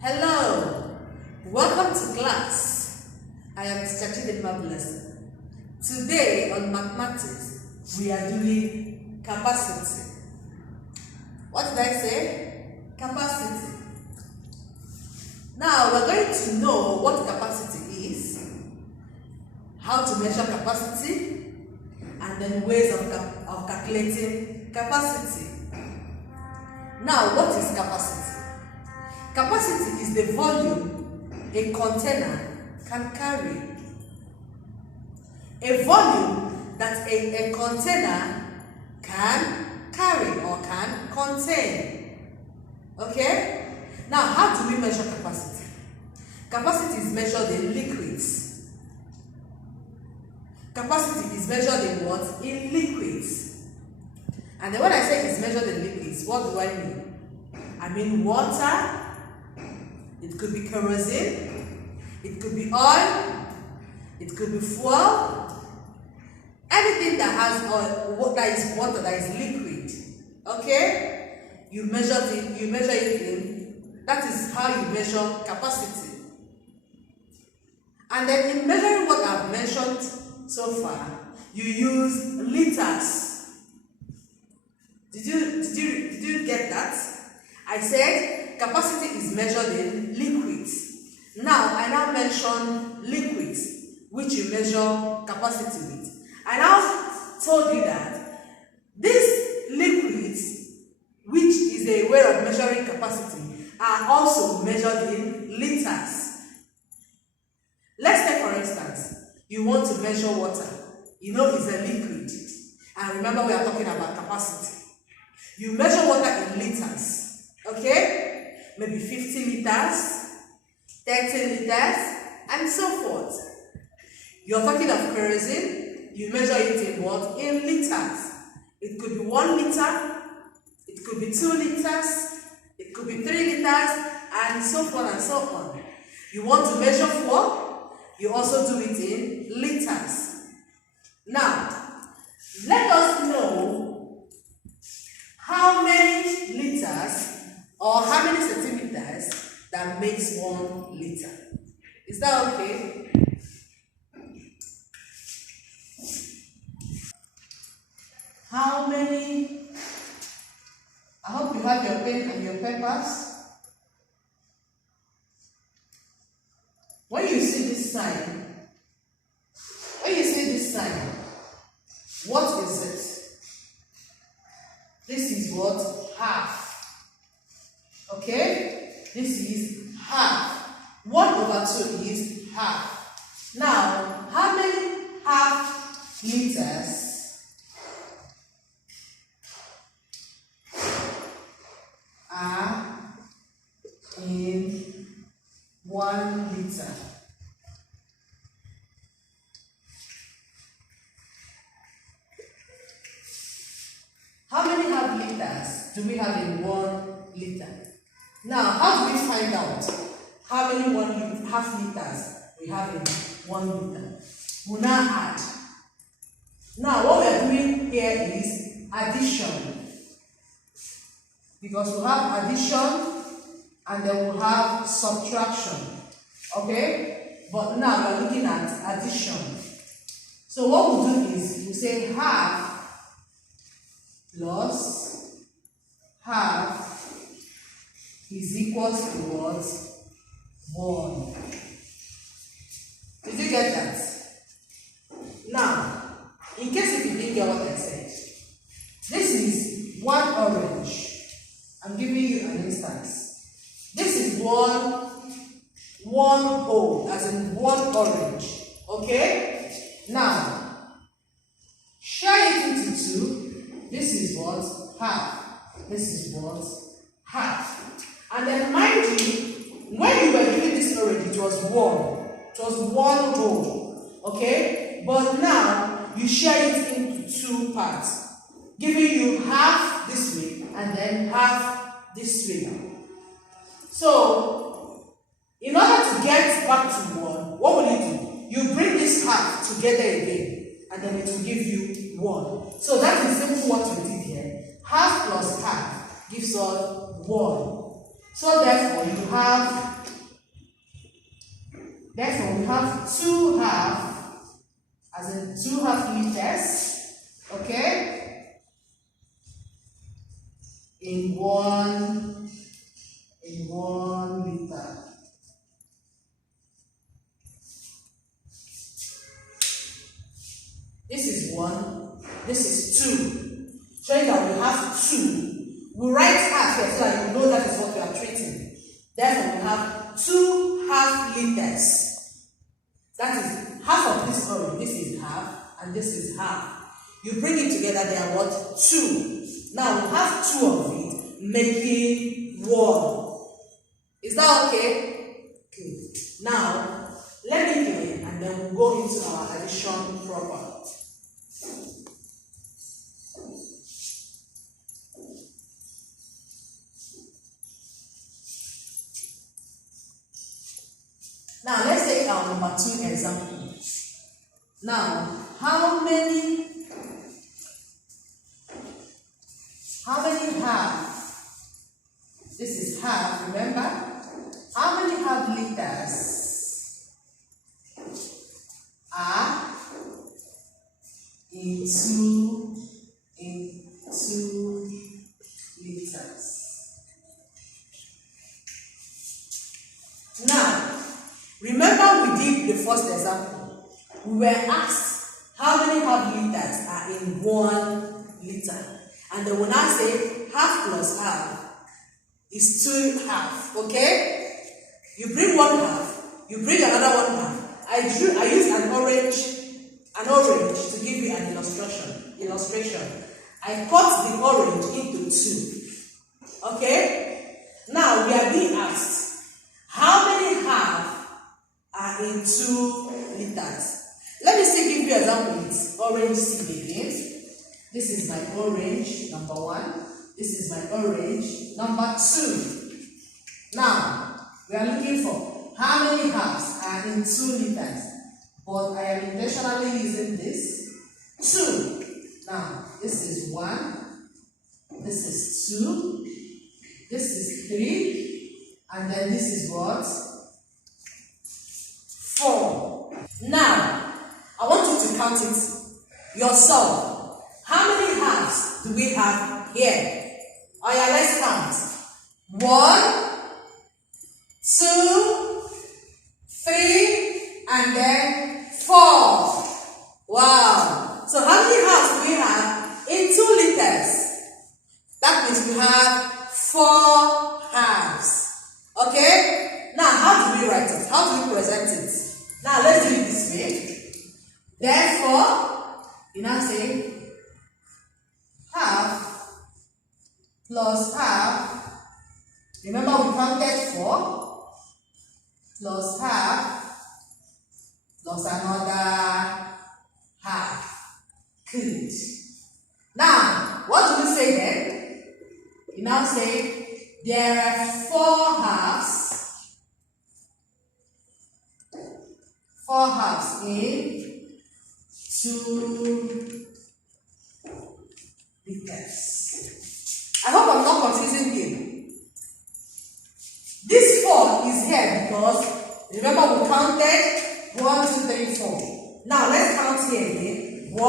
Hello, welcome to class. I am chyblessy. Today on mathematics, we are doing capacity. What did I say? Capacity. Now we're going to know what capacity is, how to measure capacity, and then ways of calculating capacity. Now, what is capacity? Capacity is the volume a container can carry. A volume that a container can carry or can contain. Okay? Now, how do we measure capacity? Capacity is measured in liquids. Capacity is measured in what? In liquids. And then when I say it's measured in liquids, what do I mean? I mean water. It could be kerosene, it could be oil, it could be fuel, anything that has oil, that is water, that is liquid. Okay? You measure it in, that is how you measure capacity. And then in measuring what I've mentioned so far, you use liters. Did you get that? I said capacity is measured in liquids. Now, I now mention liquids, which you measure capacity with. I now told you that these liquids, which is a way of measuring capacity, are also measured in liters. Let's take, for instance, you want to measure water. You know it's a liquid. And remember, we are talking about capacity. You measure water in liters. Okay? Maybe 50 liters, 30 liters, and so forth. You're talking of kerosene, you measure it in what? In liters. It could be 1 liter, it could be 2 liters, it could be 3 liters, and so forth and so on. You want to measure fuel, you also do it in liters. Now, let us know how many liters or how many centimeters that makes 1 liter. Is that okay? How many? I hope you have your pen and your papers. When you see this sign, what is it? This is what? Half. Okay? This is half. 1/2 is half. Now, how many half liters are in 1 liter? How many half liters do we have in 1 liter? Now, how do we find out how many half liters we have in 1 liter? We'll now add. Now, what we are doing here is addition. Because we'll have addition and then we'll have subtraction. Okay? But now we're looking at addition. So what we'll do is we'll say half plus half is equals to what? 1. Did you get that? Now, in case if you didn't get what I said, this is 1 orange. I'm giving you an instance. This is one whole, as in 1 orange. Okay? Now, share it into 2. This is what? Half. This is what? Half. And then mind you, when you were giving this orange, it was 1. It was 1 whole. Okay? But now, you share it into 2 parts, giving you half this way and then half this way. So, in order to get back to 1, what will you do? You bring this half together again, and then it will give you 1. So that is simply what we did here. Half plus half gives us 1. So therefore we have 2 half, as in 2 half liters, okay, in one liter. This is 1, this is 2. Showing that we have 2. We write half here so that you know that is what we are treating. Therefore, we have 2 half liters. That is half of this orange. This is half, and this is half. You bring it together, they are what? 2. Now we have 2 of it, making 1. Is that okay? Good. Now, let me do it, and then we'll go into our addition proper. Now, let's take our number 2 example. Now, how many half? This is half, remember? How many half liters are in 2 liters? Now, remember we did the first example. We were asked how many half liters are in 1 liter. And then when I say half plus half is 2 half, okay? You bring 1 half, you bring another 1 half. I used an orange to give you an illustration. I cut the orange into 2. Okay? Now we are being asked how many half are in 2 liters. Let me see give you an example with orange seed again. This is my orange, number 1. This is my orange, number 2. Now, we are looking for how many halves are in 2 liters. But I am intentionally using this. 2. Now, this is 1. This is 2. This is 3. And then this is what? 4. Now, I want you to count it yourself. How many halves do we have here? Oh yeah, let's count. 1, 2, 3, and then 4. Wow. So how many halves do we have in 2 liters? That means we have 4 halves. Okay? Now, how do we write it? How do we present it? Now, let's do it this way. Therefore, you now say half plus half. Remember we counted 4 plus half plus another half. Good. Now, what do we say then? You now say there are 4 halves. 4 halves in 2 liters. I hope I'm not confusing you. This 4 is here because remember we counted 1, 2, 3, 4. Now let's count here again. 1,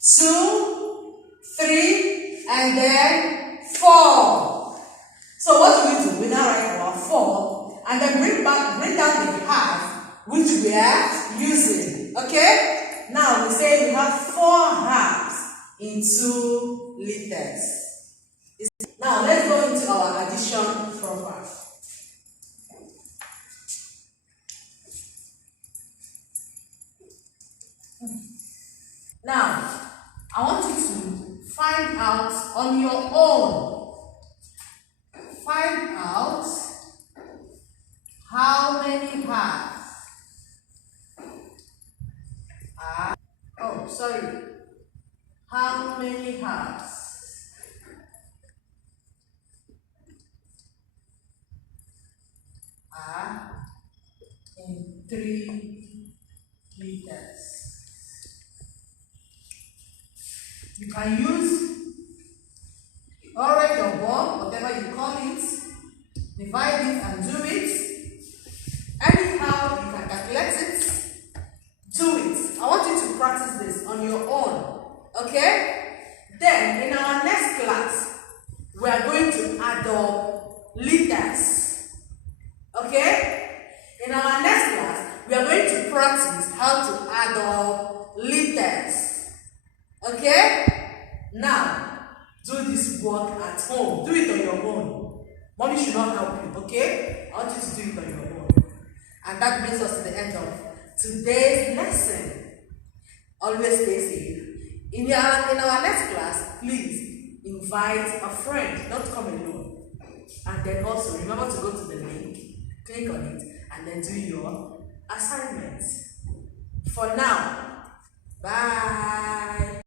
2, 3, and then 4. So what do? We now write our 4 and then bring down the half which we are using. Okay? Now we say we have 4 halves in 2 liters. Now let's go into our addition proper. Now, I want you to find out on your own. Find out how many halves are. Oh, sorry. How many halves are in 3 liters? You can use orange or bomb, whatever you call it, Find it and do it. Anyhow you can calculate it, do it. I want you to practice this on your own. Okay? Then in our next class, we are going to add up letters. Okay? In our next class, we are going to practice how to add up letters. Okay? Now, do this work at home. Do it on your own. Mommy should not help you, okay? I want you to do it on your own. And that brings us to the end of today's lesson. Always stay safe. In our next class, please invite a friend. Don't come alone. And then also remember to go to the link, click on it, and then do your assignments. For now, bye.